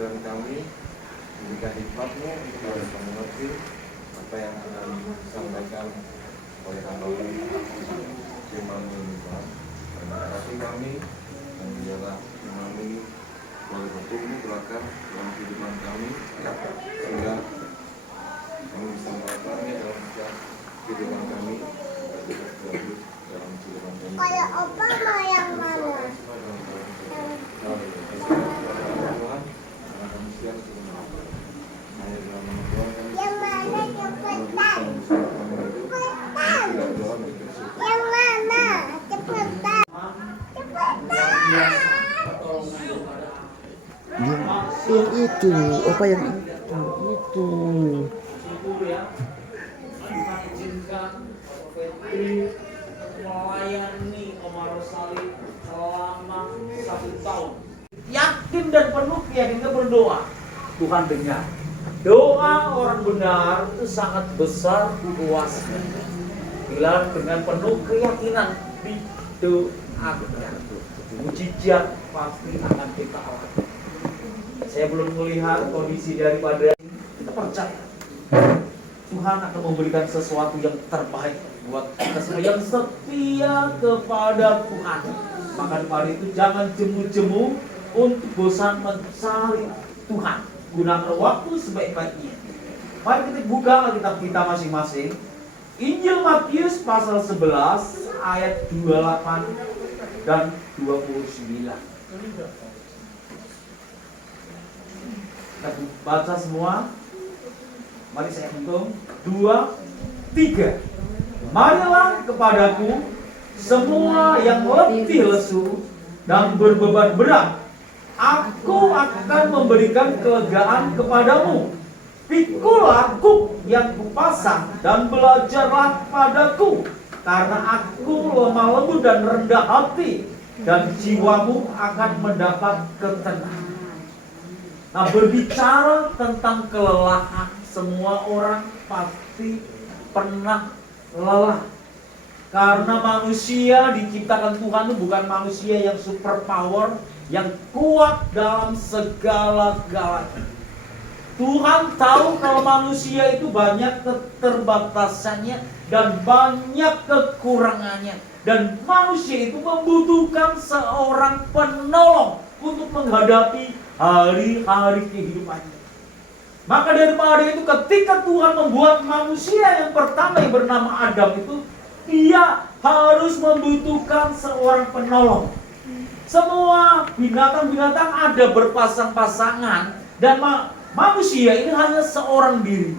pikiran kami, berikan hikmat-Mu supaya kami mengerti apa yang akan disampaikan oleh hamba-Mu firman-Mu ini Tuhan. Dan berkati kami dan biarlah firman-Mu ini boleh bertumbuh berakar dalam kehidupan kami, sehingga kami bisa melakukannya dalam setiap kehidupan kami, dalam kehidupan kami. Kalau opa mau yang mana? Yang mana cepetan? Cepetan! Yang mana? Cepetan! Cepetan! Yang itu, apa yang itu? Syukur ya, Tuhan izinkan Fitri melayani Omar Rosali selama 1 tahun. Yakin dan penuh keyakinan berdoa, Tuhan dengar. Doa orang benar itu sangat besar kuasanya. Bila dengan penuh keyakinan didoakan, mujizat pasti akan kita alami. Saya belum melihat kondisi daripada ini, kita percaya Tuhan akan memberikan sesuatu yang terbaik buat kita semua yang setia kepada Tuhan. Maka daripada itu jangan jemu-jemu untuk bosan mencari Tuhan. Gunakan waktu sebaik-baiknya. Mari kita buka Alkitab kita masing-masing. Injil Matius pasal 11 ayat 28 dan 29. Kita baca semua. Mari saya hitung 2, 3. Marilah kepadaku semua yang letih lesu dan berbeban berat, aku akan memberikan kelegaan kepadamu. Pikulah kuk yang kupasang dan belajarlah padaku, karena aku lemah lembut dan rendah hati, dan jiwamu akan mendapat ketenangan. Nah, berbicara tentang kelelahan, semua orang pasti pernah lelah. Karena manusia diciptakan Tuhan itu bukan manusia yang super power, yang kuat dalam segala-galanya. Tuhan tahu kalau manusia itu banyak keterbatasannya dan banyak kekurangannya. Dan manusia itu membutuhkan seorang penolong untuk menghadapi hari-hari kehidupannya. Maka daripada itu ketika Tuhan membuat manusia yang pertama yang bernama Adam itu, dia harus membutuhkan seorang penolong. Semua binatang-binatang ada berpasang-pasangan dan manusia ini hanya seorang diri.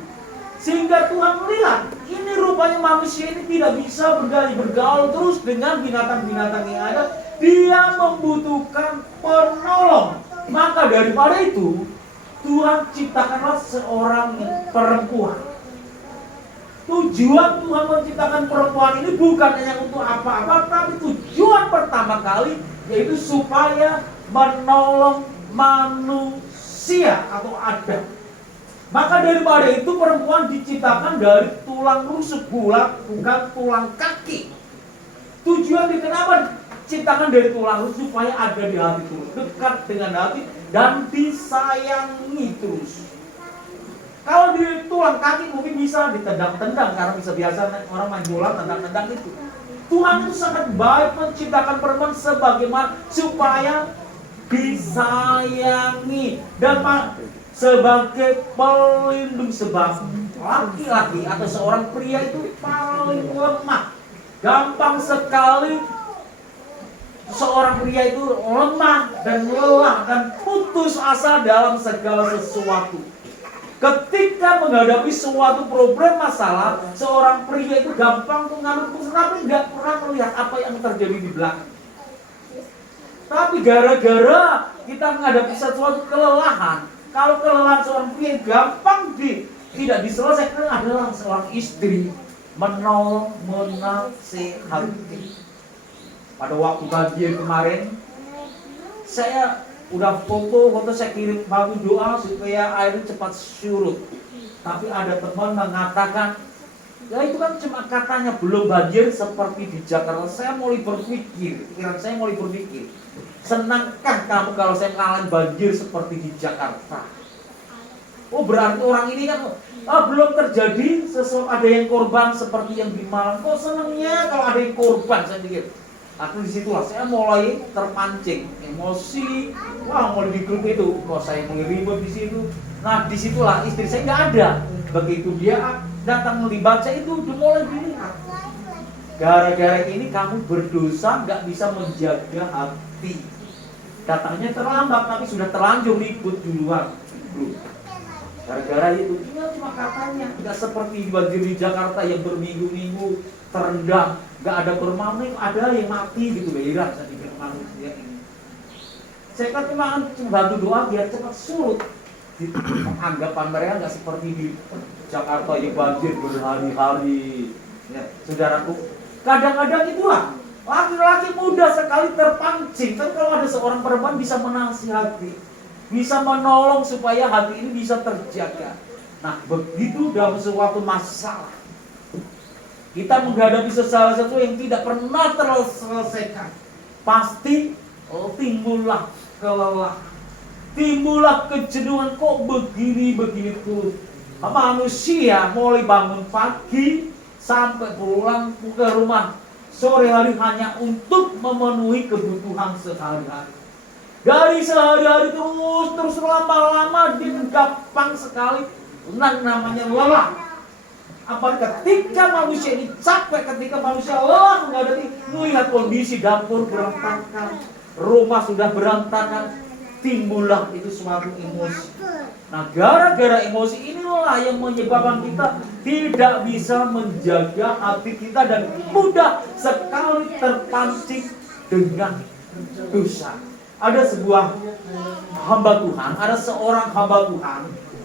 Sehingga Tuhan melihat ini rupanya manusia ini tidak bisa bergaul terus dengan binatang-binatang yang ada. Dia membutuhkan penolong. Maka daripada itu Tuhan ciptakanlah seorang perempuan. Tujuan Tuhan menciptakan perempuan ini bukan hanya untuk apa-apa, tapi tujuan pertama kali yaitu supaya menolong manusia atau Adam. Maka daripada itu perempuan diciptakan dari tulang rusuk, bukan tulang kaki. Tujuan kenapa ciptakan dari tulang rusuk? Supaya ada di hati terus, dekat dengan hati dan disayangi terus. Kalau di tulang kaki mungkin bisa ditendang-tendang, karena bisa biasa orang main bola tendang-tendang itu. Tuhan itu sangat baik menciptakan perempuan sebagaimana supaya disayangi dan sebagai pelindung, sebab laki-laki atau seorang pria itu paling lemah. Gampang sekali seorang pria itu lemah dan lelah dan putus asa dalam segala sesuatu. Ketika menghadapi suatu problem masalah, seorang pria itu gampang mengambil keputusan tapi nggak pernah melihat apa yang terjadi di belakang. Tapi gara-gara kita menghadapi sesuatu kelelahan, kalau kelelahan seorang pria gampang tidak diselesaikan adalah seorang istri menolong, menasihati. Pada waktu banjir kemarin, saya udah foto saya kirim bantu doa supaya air cepat surut. Tapi ada teman mengatakan, ya itu kan cuma katanya belum banjir seperti di Jakarta. Saya mulai berpikir, pikiran saya mulai berpikir, Senangkah kamu kalau saya mengalami banjir seperti di Jakarta? Oh, berarti orang ini kan belum terjadi sesuatu, ada yang korban seperti yang di Malang. Kok senangnya kalau ada yang korban, saya pikir. Akhirnya disitulah saya mulai terpancing emosi. Wah, mulai di grup itu, kok saya mulai ribut di situ. Nah, disitulah istri saya nggak ada. Begitu dia datang melibat saya itu udah mulai dilihat. Gara-gara ini kamu berdosa, nggak bisa menjaga hati. Datangnya terlambat, tapi sudah terlanjur ribut duluan. Gara-gara itu, ya cuma katanya, nggak seperti banjir di Jakarta yang berminggu-minggu terendam, nggak ada permanen, ada yang mati gitu, heran saya pikir manusia ini. Saya kan cuma bantu doa biar cepat surut. Anggapan mereka nggak seperti di Jakarta yang banjir berhari-hari. Ya, saudaraku, kadang-kadang itulah laki-laki muda sekali terpancing. Tapi kalau ada seorang perempuan bisa menasihati, bisa menolong supaya hati ini bisa terjaga. Nah, begitu dalam suatu masalah, kita menghadapi sesuatu yang tidak pernah terselesaikan, pasti timbullah kelelahan, timbullah kejenuhan. Kok begini tuh. Manusia mulai bangun pagi sampai pulang ke rumah sore hari hanya untuk memenuhi kebutuhan sehari-hari. Dari sehari-hari terus lama-lama dia gampang sekali namanya lelah. Apa ketika manusia ini capek, ketika manusia lelah menghadapi, melihat kondisi dapur berantakan, rumah sudah berantakan, timbullah itu suatu emosi. Nah, gara-gara emosi inilah yang menyebabkan kita tidak bisa menjaga hati kita dan mudah sekali terpancing dengan dosa. Ada sebuah hamba Tuhan, ada seorang hamba Tuhan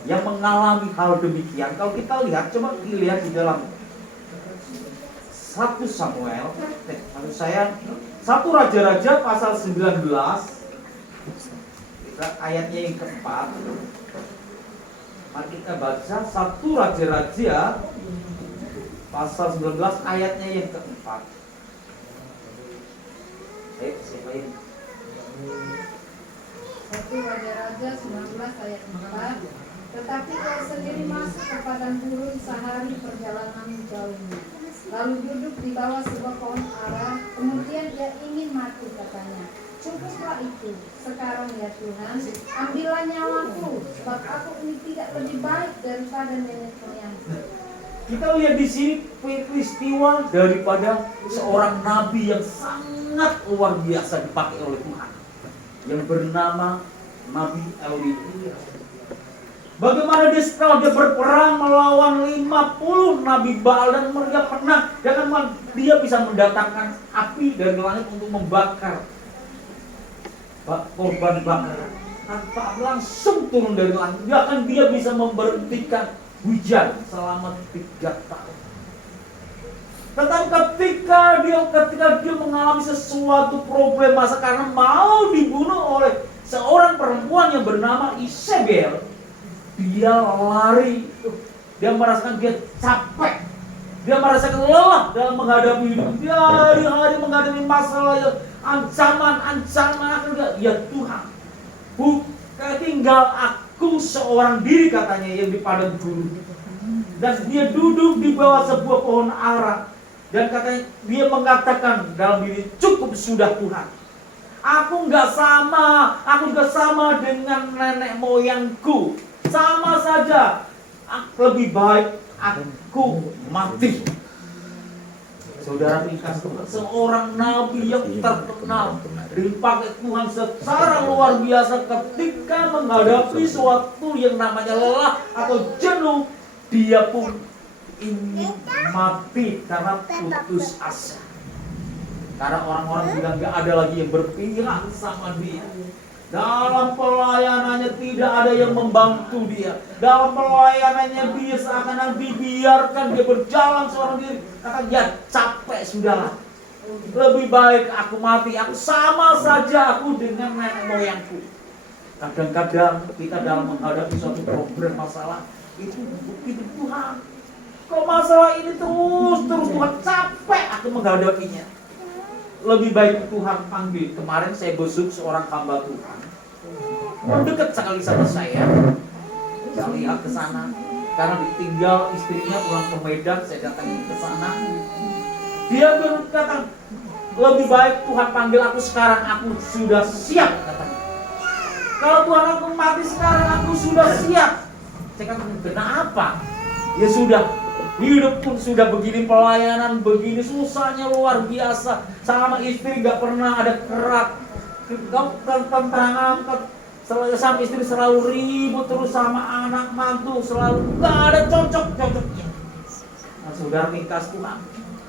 yang mengalami hal demikian. Kalau kita lihat, coba dilihat di dalam 1 Samuel, satu Raja-Raja pasal 19, ayatnya yang keempat. Mari kita baca 1 Raja-Raja pasal 19 ayatnya yang keempat. Siapa ini? 1 Raja-Raja 19 ayat 4. Tetapi ia sendiri masuk ke padang gurun sehari perjalanan jauhnya. Lalu duduk di bawah sebuah pohon ara. Kemudian dia ingin mati, katanya. Cukuplah itu. Sekarang ya Tuhan, ambillah nyawaku, sebab aku ini tidak lebih baik daripada nenek moyangku. Kita lihat di sini peristiwa daripada seorang nabi yang sangat luar biasa dipakai oleh Tuhan, yang bernama Nabi Elia. Bagaimana dia setelah dia berperang melawan 50 Nabi Baal dan mereka pernah, dia bisa mendatangkan api dari langit untuk membakar korban bakaran tanpa langsung turun dari langit. Dia bisa memberhentikan hujan selama 3 tahun. Tetapi ketika dia mengalami sesuatu problem masa karena mau dibunuh oleh seorang perempuan yang bernama Isabel, dia lari. Dia merasakan dia capek, dia merasakan lelah dalam menghadapi hidup. Dia hari-hari menghadapi masalah yang ancaman akhirnya, ya Tuhan, bukan tinggal aku seorang diri, katanya, yang di padang gurun. Dan dia duduk di bawah sebuah pohon ara. Dan katanya dia mengatakan dalam diri, cukup sudah Tuhan. Aku juga sama dengan nenek moyangku. Sama saja, lebih baik aku mati. Saudara ringkas, seorang nabi yang terkenal dipakai Tuhan secara luar biasa ketika menghadapi suatu yang namanya lelah atau jenuh, dia pun ingin mati karena putus asa. Karena orang-orang sudah gak ada lagi yang berpihak sama dia. Dalam pelayanannya tidak ada yang membantu dia. Dalam pelayanannya dia seakan-akan dibiarkan dia berjalan seorang diri. Kata dia, capek sudahlah. Lebih baik aku mati. Aku sama saja aku dengan nenek moyangku. Kadang-kadang kita dalam menghadapi suatu problem masalah, itu bukti Tuhan. Kok masalah ini terus Tuhan, capek aku menghadapinya. lebih baik Tuhan panggil. Kemarin saya besuk seorang hamba Tuhan, dekat sekali sama saya lihat ke sana karena ditinggal istrinya pulang ke Medan. Saya datang ke sana, dia berkata, lebih baik Tuhan panggil aku sekarang, aku sudah siap, katanya. Kalau Tuhan aku mati sekarang, aku sudah siap. Saya katakan, kenapa? Ya sudah, hidup pun sudah begini, pelayanan begini, susahnya luar biasa. Sama istri gak pernah ada kerak, tentangan, sama istri selalu ribut terus, sama anak mantu selalu gak ada cocok-cocoknya. Nah, saudara ringkas Tuhan,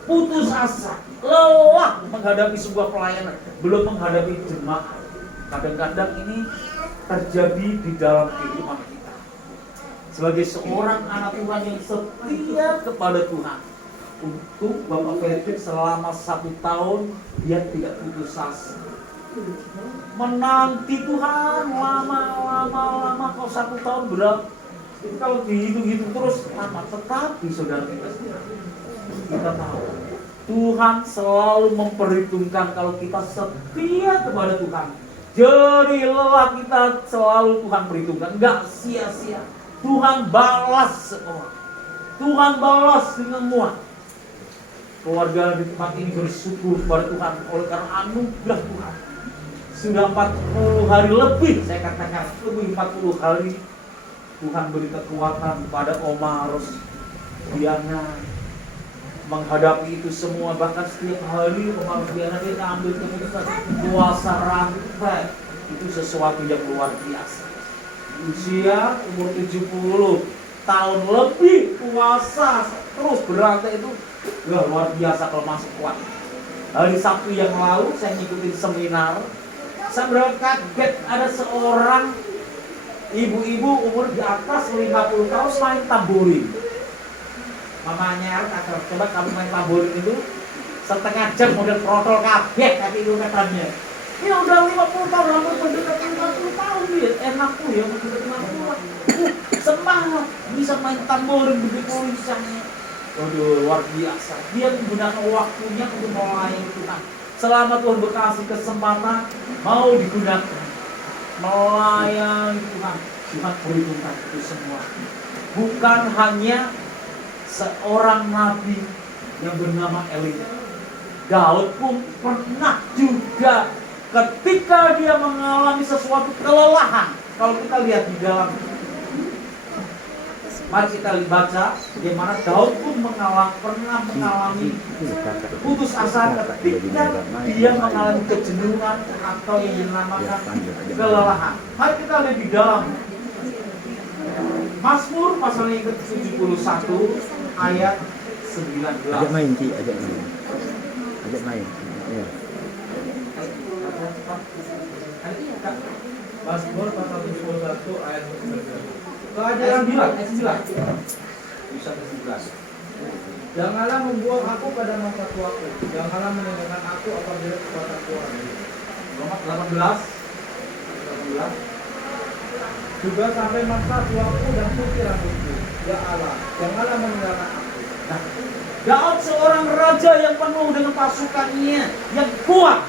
putus asa, lelah menghadapi sebuah pelayanan, belum menghadapi jemaat. Kadang-kadang ini terjadi di dalam kehidupan kita. Sebagai seorang anak Tuhan yang setia kepada Tuhan, untuk Bapak Fredrik selama 1 tahun dia tidak putus asa, menanti Tuhan lama kalau 1 tahun berapa? Itu kalau dihitung-hitung terus lama. Tetapi saudara kita tahu Tuhan selalu memperhitungkan kalau kita setia kepada Tuhan. Jadi lelah kita selalu Tuhan perhitungkan, enggak sia-sia. Tuhan balas seorang, Tuhan balas dengan muat. Keluarga di tempat ini bersyukur kepada Tuhan oleh karena anugerah Tuhan. Sudah 40 hari lebih, saya katakan lebih 40 hari Tuhan beri kekuatan kepada Oma Rosdiana menghadapi itu semua. Bahkan setiap hari Oma Rosdiana dia ambil keputusan puasa rantai. Itu sesuatu yang luar biasa. Usia umur 70 tahun lebih puasa terus berantai itu luar biasa kalau masuk kuat. Hari Sabtu yang lalu saya ngikutin seminar, saya benar kaget ada seorang ibu-ibu umur di atas 50 tahun main tamborin. Mamanya kata, coba kamu main tamborin itu setengah jam model protol kabeh kaki itu katanya. Ini udah 50 tahun, hampir mendekati 50 tahun dia, enak tuh ya mendekati 50. Semangat bisa main tamborin begitu lincahnya. Waduh, luar biasa. Dia menggunakan waktunya untuk melayani Tuhan. Selama Tuhan berkasih kesempatan, mau digunakan melayani Tuhan. Tuhan perhitungkan itu semua. Bukan hanya seorang nabi yang bernama Elia. Daud pun pernah juga ketika dia mengalami sesuatu kelelahan. Kalau kita lihat di dalam, mari kita baca bagaimana Daud pun pernah mengalami putus asa ketika dia mengalami kejenuhan atau yang dinamakan kelelahan. Mari kita lihat di dalam Mazmur pasal yang ke-71 ayat 19. Ajak main Ci, ajak main. Ajak main. Ya. Mazmur pasal 71 ayat 19. Ayat 9. Bisa ke 11. Janganlah membuang aku pada masa tuaku, janganlah meninggalkan aku apabila kepada Tuhan. Roma 18. Juga sampai masa tuaku dan putih rambutku, ya Allah, janganlah meninggalkan aku. Nah, Daud seorang raja yang penuh dengan pasukannya yang kuat.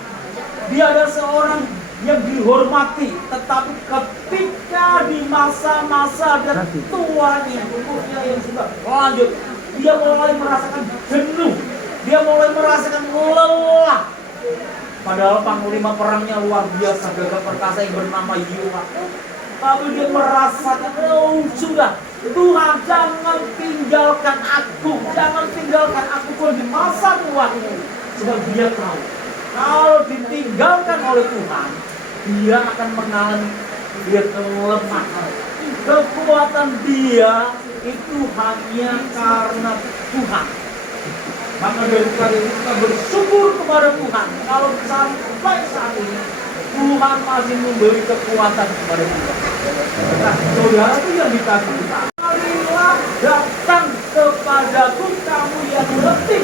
Dia adalah seorang yang dihormati, tetapi ketika di masa-masa dan tuanya, umurnya yang sudah lanjut, dia mulai merasakan jenuh, dia mulai merasakan lelah. Padahal panglima perangnya luar biasa, gagah perkasa yang bernama Yoab. Tapi dia merasakan, oh sudah, Tuhan jangan tinggalkan aku Tuhan di masa tuaku. Sebab dia tahu, kalau ditinggalkan oleh Tuhan, dia akan mengalami kelemahan. Kekuatan dia itu hanya karena Tuhan. Maka dari itu kita bersyukur kepada Tuhan kalau sampai saat ini Tuhan masih memberi kekuatan kepada kita. Nah, saudara itu yang dikasih Tuhan. Marilah datang kepadaku kamu yang letih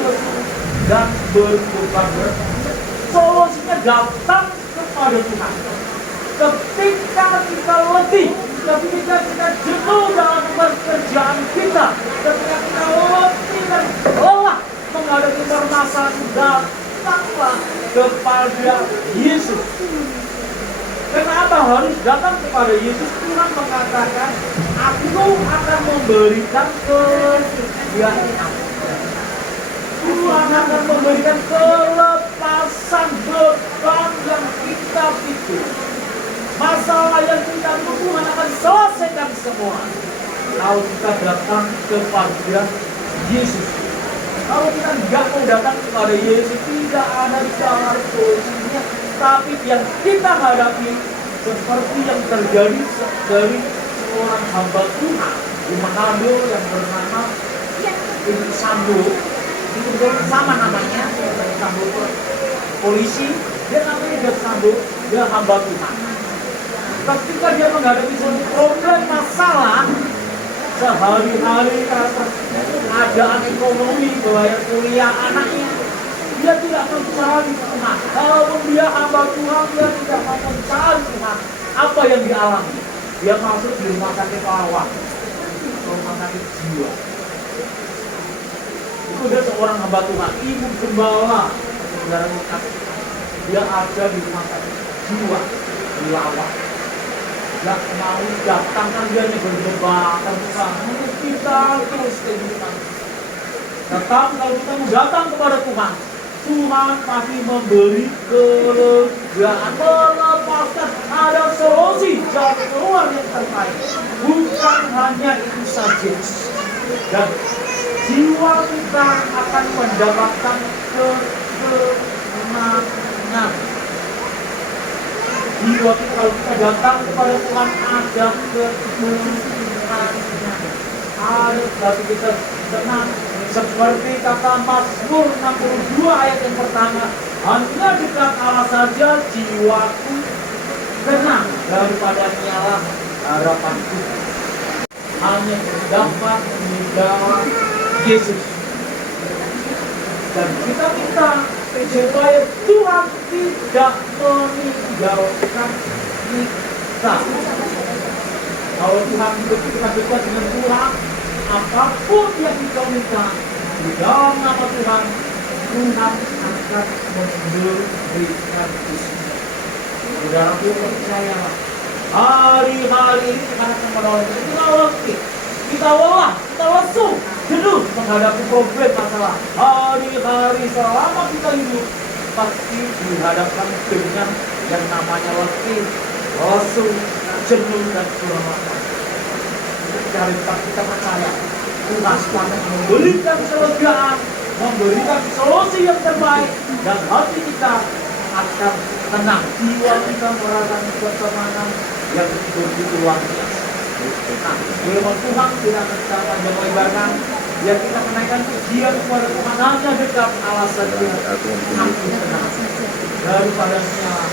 dan berbeban berat. Solusinya datang kepada Tuhan. Ketika kita letih, ketika kita jenuh dalam pekerjaan kita, ketika kita letih dan lelah menghadapi permasalahan, datanglah datang kepada Yesus, Tuhan mengatakan, aku akan memberikan kegiatan. Tuhan akan memberikan kelepasan beban yang kita pikir. Masalah yang kita pikir Tuhan akan selesaikan semua. Kalau kita datang kepada Yesus. Kalau kita nggak mau datang kepada Yesus, tidak ada jalan solusinya. Tapi yang kita hadapi seperti yang terjadi dari seorang hamba Tuhan di Manado yang bernama Ibu Sambo. Itu sama namanya, Sambo polisi. Dia namanya juga Sambo, dia hamba Tuhan. Ketika dia menghadapi suatu problem masalah sehari-hari karena keadaan ekonomi, bayar kuliah anaknya, dia tidak mencari Tuhan. Kalaupun dia hamba Tuhan, dia tidak mau mencari Tuhan. Apa yang dialami? Dia masuk di rumah sakit lawak, rumah sakit jiwa. Itu dia seorang hamba Tuhan, ibu gembala, saudara lengkap. Dia ada di rumah sakit jiwa di lawak. Gak mau datang kan dia berdebat kita terus kehidupan. Tetapi kalau kita mau datang kepada Tuhan, Tuhan pasti memberi kelegaan, melepaskan, ada solusi jalan keluar yang terbaik. Bukan hanya itu saja, dan jiwa kita akan mendapatkan kemenangan. Jiwa kita kalau kita datang kepada Tuhan ada kemenangan. Tapi kita tenang. Seperti kata Mazmur 62 ayat yang pertama, hanya dekat Allah saja jiwaku tenang, daripada nyala harapanku. Hanya terdapat di dalam Yesus. Dan kita supaya Tuhan tidak meninggalkan kita. Kalau Tuhan kita dekat dengan Tuhan, apapun yang kita minta di dalam nama Tuhan, Tuhan akan memberikan itu. Saudaraku, percayalah, hari-hari ini Tuhan akan menolong kita. Kita lelah, kita lesu, jenuh menghadapi problem masalah. Hari-hari selama kita hidup pasti dihadapkan dengan yang namanya letih, lesu, jenuh dan kelelahan. Dari kita percaya Tuhan akan memberikan kelegaan, memberikan solusi yang terbaik, dan hati kita akan tenang, jiwa kita merasakan ketenangan yang begitu luar biasa. Nah, firman Tuhan tidak akan kita panjang lebarkan, biar kita menaikkan pujian kepada Tuhan hanya dekat Allah saja. Aku tenang daripada nyala.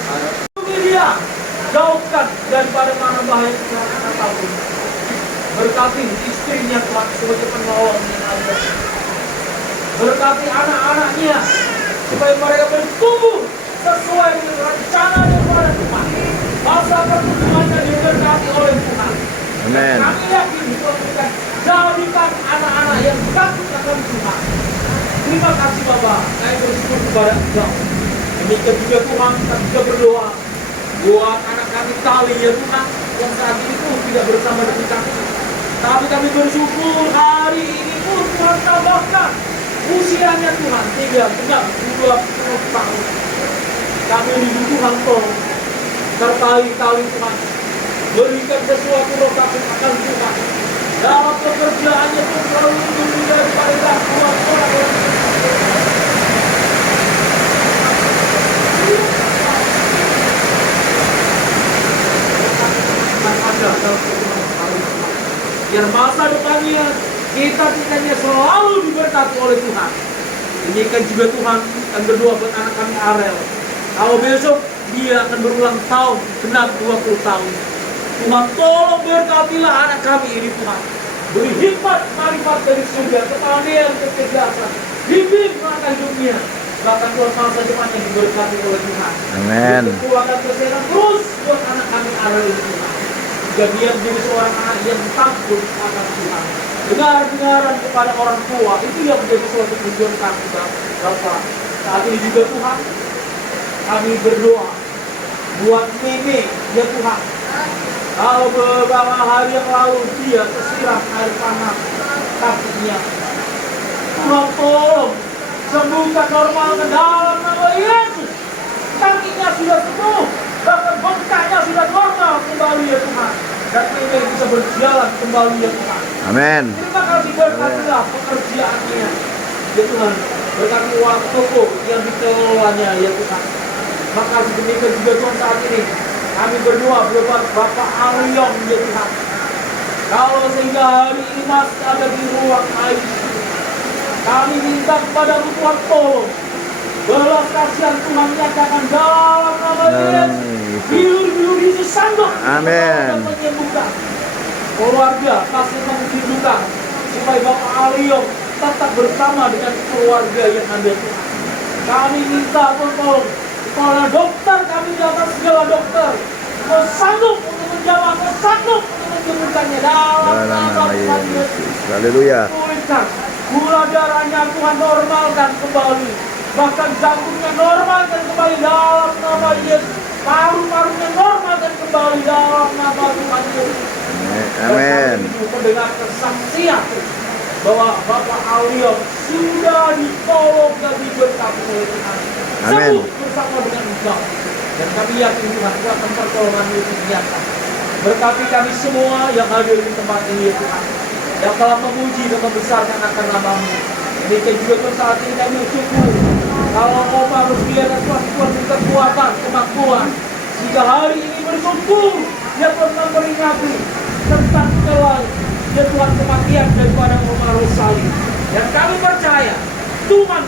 Dia jauhkan daripada mana bahaya kecelakaan apapun. Berkati istrinya Tuhan sebagai penolong yang ada. Berkati anak-anaknya supaya mereka bertumbuh sesuai dengan rencana daripada Tuhan. Masa pertumbuhannya diberkati oleh Tuhan. Amen. Kami yakin Tuhan berikan jadikan anak-anak yang takut akan Tuhan. Terima kasih Bapak. Saya bersyukur kepada Engkau. Demikian juga Tuhan, kita juga berdoa buat anak kami Tali ya Tuhan, yang saat ini pun tidak bersama dengan kami. Tapi kami bersyukur hari ini pun Tuhan tambahkan usianya Tuhan tidak genap 20 tahun. Kami rindu Tuhan tolong sertai Tali Tuhan, berikan sesuatu rokaat akan Tuhan. Dalam pekerjaannya pun selalu lebih daripada gangguan orang-orang. Biar masa depannya kita selalu diberkati oleh Tuhan. Demikian juga Tuhan akan berdoa buat anak kami Arel. Kalau besok dia akan berulang tahun, genap 20 tahun. Tuhan tolong berkatilah anak kami ini Tuhan. Beri hikmat, marifat dari surga, kepandaian, kecerdasan, bimbing melangkah hidupnya. Bahkan Tuhan masa depannya diberkati oleh Tuhan. Amen. Kekuatan kesehatan terus buat anak kami Arel ini Tuhan. Dan dia menjadi seorang anak yang takut akan Tuhan. Dengar-dengaran kepada orang tua, itu yang menjadi suatu tujuan kami Bapak. Saat ini juga Tuhan, kami berdoa buat Meme, ya Tuhan. Kalau beberapa hari yang lalu dia kesiram air panas kakinya. Tuhan tolong sembuhkan normal ke dalam nama Yesus. Kakinya sudah sembuh, bahkan bengkaknya sudah normal kembali ya Tuhan. Dan ini bisa berjalan kembali ya Tuhan. Amin. Terima kasih berkatilah pekerjaannya ya Tuhan. Berkati waktu yang dikelolanya ya Tuhan. Makasih demikian juga Tuhan saat ini. Kami berdoa buat Bapak Aliong ya Tuhan. Kalau sehingga hari ini masih ada di ruang ICU, kami minta kepada Tuhan tolong belas kasihan Tuhan nyatakan dalam nama Yesus. Bilur-bilur Yesus sanggup Amin. menyembuhkan keluarga pasien yang diduga supaya Bapak Aliong tetap bersama dengan keluarga yang ada Tuhan. Kami minta tolong para dokter, kami datang segala dokter, kau sanggup untuk menjawab, kau sanggup untuk menyembuhkannya dalam nama Tuhan Yesus. Haleluya. Pulihkan gula darahnya Tuhan, normalkan kembali, bahkan jantungnya normalkan kembali dalam nama Yesus. Paru-parunya normalkan kembali dalam nama Tuhan Yesus. Amin. Mendengar kesaksian bahwa Bapak Aliong sudah ditolong dan diberkati oleh Tuhan. Amin. Sembuh bersama dengan Engkau. Dan kami yakin Tuhan akan pertolongan Yesus nyata. Berkati kami semua yang hadir di tempat ini ya Tuhan, yang telah memuji dan membesarkan akan nama-Mu. Demikian juga Tuhan saat ini kami bersyukur kalau Kau harus biarkan Tuhan kekuatan, kemampuan, sehingga hari ini bersyukur ya Tuhan memperingati tentang kelai ya Tuhan kematian daripada Omar Rosali. Dan kami percaya Tuhan,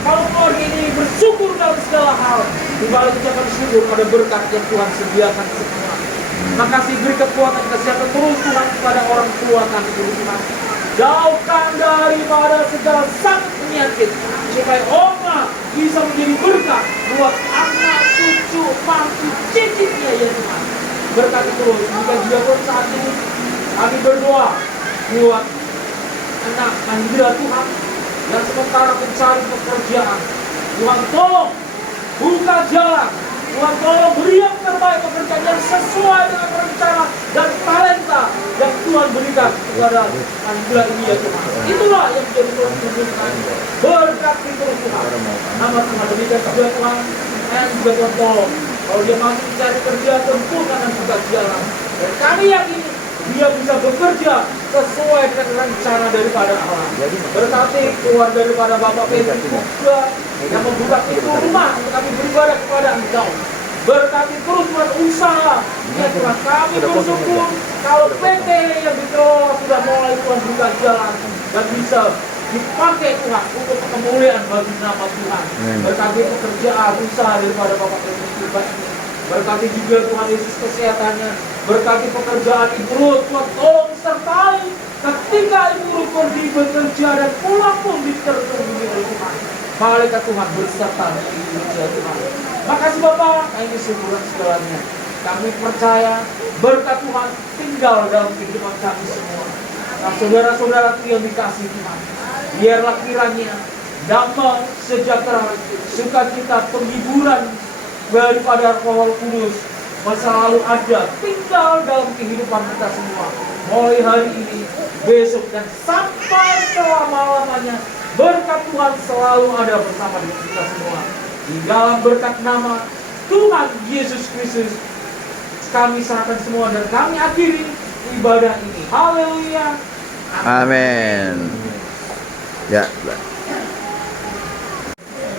kalau keluarga ini bersyukur dalam segala hal, di balik ucapan syukur ada berkat yang Tuhan sediakan semua. Makasih beri kekuatan kesehatan terus Tuhan kepada orang tua kami Tuhan. Jauhkan daripada segala sakit penyakit, supaya Oma bisa menjadi berkat buat anak, cucu, mantu, cicitnya ya Tuhan. Berkati terus, bukan juga pun saat ini kami berdoa buat anak Andra Tuhan yang sementara mencari pekerjaan. Tuhan tolong buka jalan, Tuhan tolong beri yang terbaik, pekerjaan yang sesuai dengan rencana dan talenta yang Tuhan berikan kepada Andra ini ya Tuhan. Itulah yang menjadi Tuhan. Berkati terus Tuhan. Nama Tuhan demikian juga Tuhan. Dan juga Tuhan tolong, kalau dia masih mencari kerja, tentu akan buka jalan. Dan kami yakin dia bisa bekerja sesuai dengan rencana daripada Allah. Berkati keluar daripada Bapak Petri juga yang membuka pintu rumah untuk kami beribadah kepada Engkau. Berkati terus buat usaha. Ya Tuhan, kami bersyukur kalau PT yang dikelola sudah mulai Tuhan buka jalan dan bisa dipakai Tuhan untuk kemuliaan bagi nama Tuhan. Berkati pekerjaan usaha daripada Bapak Petri juga ini. Berkati juga Tuhan Yesus kesehatannya. Berkati pekerjaan Ibu Tuhan tolong sertai ketika Ibu pergi bekerja dan pulang pun diterlindungi oleh Tuhan. Malaikat Tuhan berserta dengan Ibu Tuhan. Makasih Bapak, ini syukuran segalanya. Kami percaya berkat Tuhan tinggal dalam kehidupan kami semua. Nah saudara-saudara yang dikasih Tuhan, biarlah kiranya damai, sejahtera, sukacita, penghiburan daripada Roh Kudus selalu ada tinggal dalam kehidupan kita semua, mulai hari ini, besok dan sampai selama-lamanya. Berkat Tuhan selalu ada bersama dengan kita semua. Di dalam berkat nama Tuhan Yesus Kristus kami serahkan semua dan kami akhiri ibadah ini. Haleluya. Amin. Ya.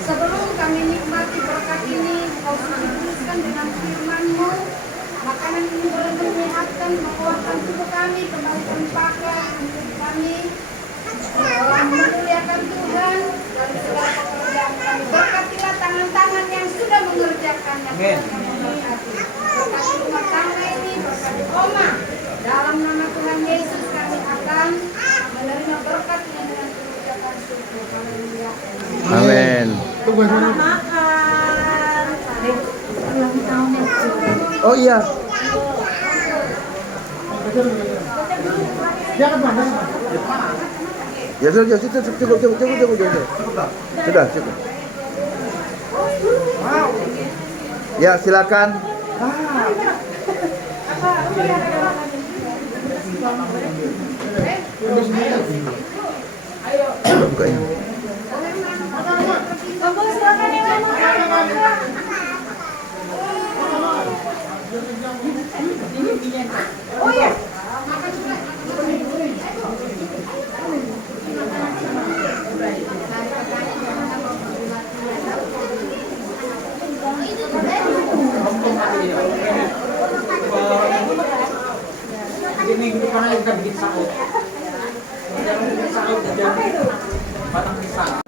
Sebelum kami nikmati berkat ini, Kau sudah teruskan dengan firman-Mu. Makanan ini boleh menyehatkan, menguatkan tubuh kami, kembali terpakai untuk kami dalam memuliakan Tuhan dari segala pekerjaan kami. Berkatilah tangan-tangan yang sudah mengerjakannya. Berkati rumah tangga ini, berkati Oma. Dalam nama Tuhan Yesus kami akan menerima berkat ini dengan pengucapan syukur. Haleluya. Amin. Selamat makan. Ulang tahun. Oh iya. Ya sudah, cukup. Sudah, cukup. Ya, silakan. Buka ya. Oh iya. Ini gimana kita bikin sahut? Jangan bikin sahut jadi batang pisang.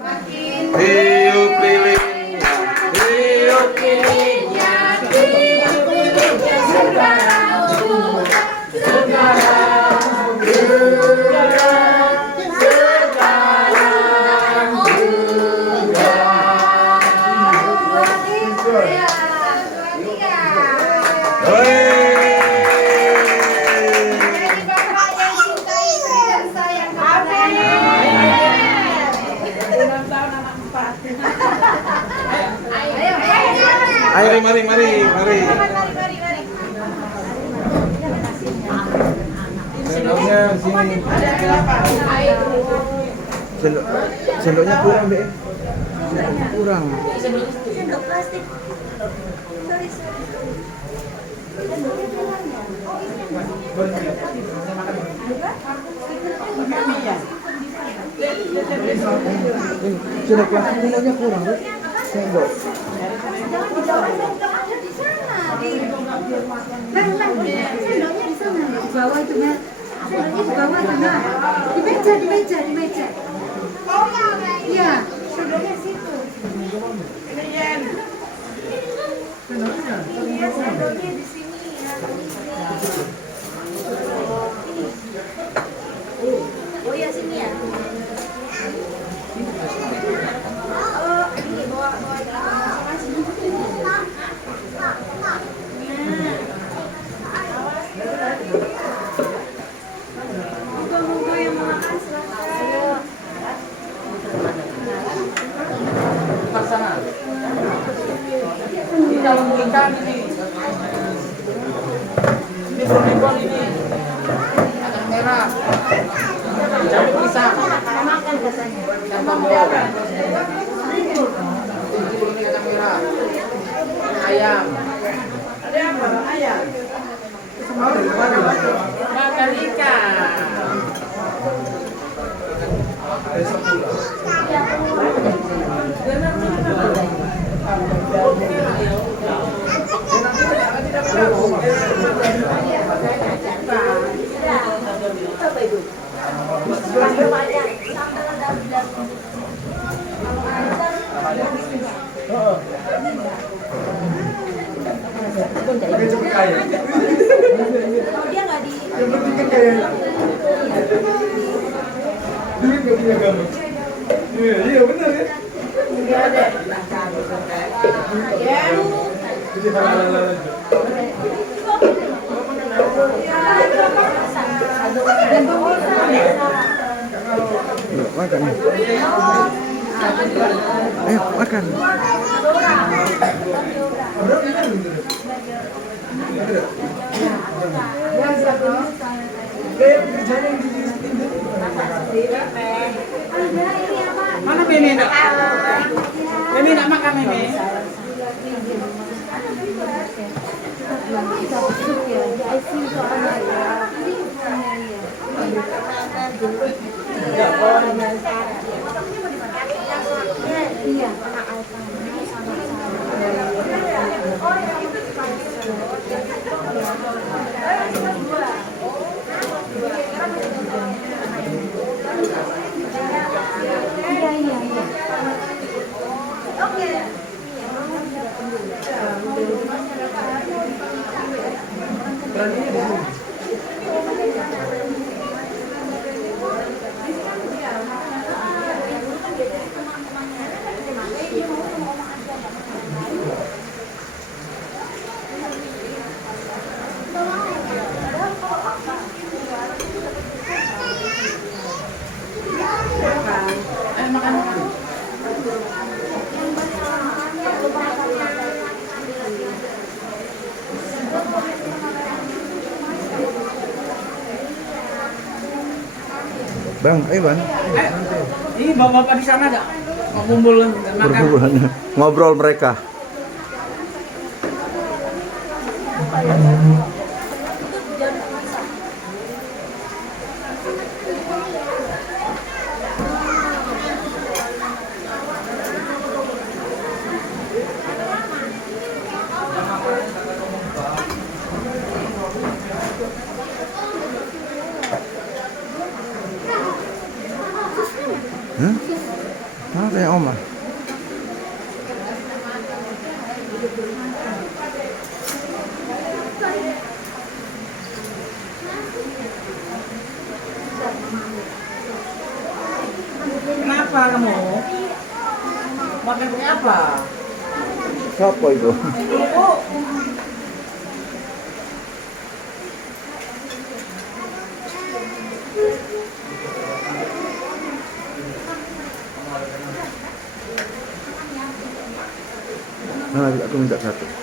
Hidup liliknya, Hidup lilingnya, hidup lilingnya sekarang juga, sekarang juga, sekarang juga. Mari. Sendoknya sini. Sendoknya kurang deh. Kurang. Sendok plastik. Sendok plastik sendoknya kurang deh. Sendok. Sendoknya di sana, di bawah itu Mel. Sendoknya di bawah itu Mel. Di meja. Iya, sendoknya situ. Sendoknya di sini ya. Oh ya sini ya. Oh, ini bawa Moga-moga yang mau makan silakan. Ke sana. Ini dalam ikan ini. Ini bonekon ini. Ikan merah. Cabai pisang. Makan katanya. Ikan bawang. Ini ikan merah. Ayam. Ada apa? Ayam. Makan ikan. Kalau dia nggak di. Iya benar ya. Makan. Ayo makan. Mana Mimi nak? Mimi nak makan Mimi? Iya. Bang, ayo bang. Ini bapak-bapak di sana ada mau kumpul makan. Perhubungannya ngobrol mereka. Mana tanya Oma? Kenapa kamu? Makan pakai apa? Siapa itu? Ibu. Nah, aku minta satu.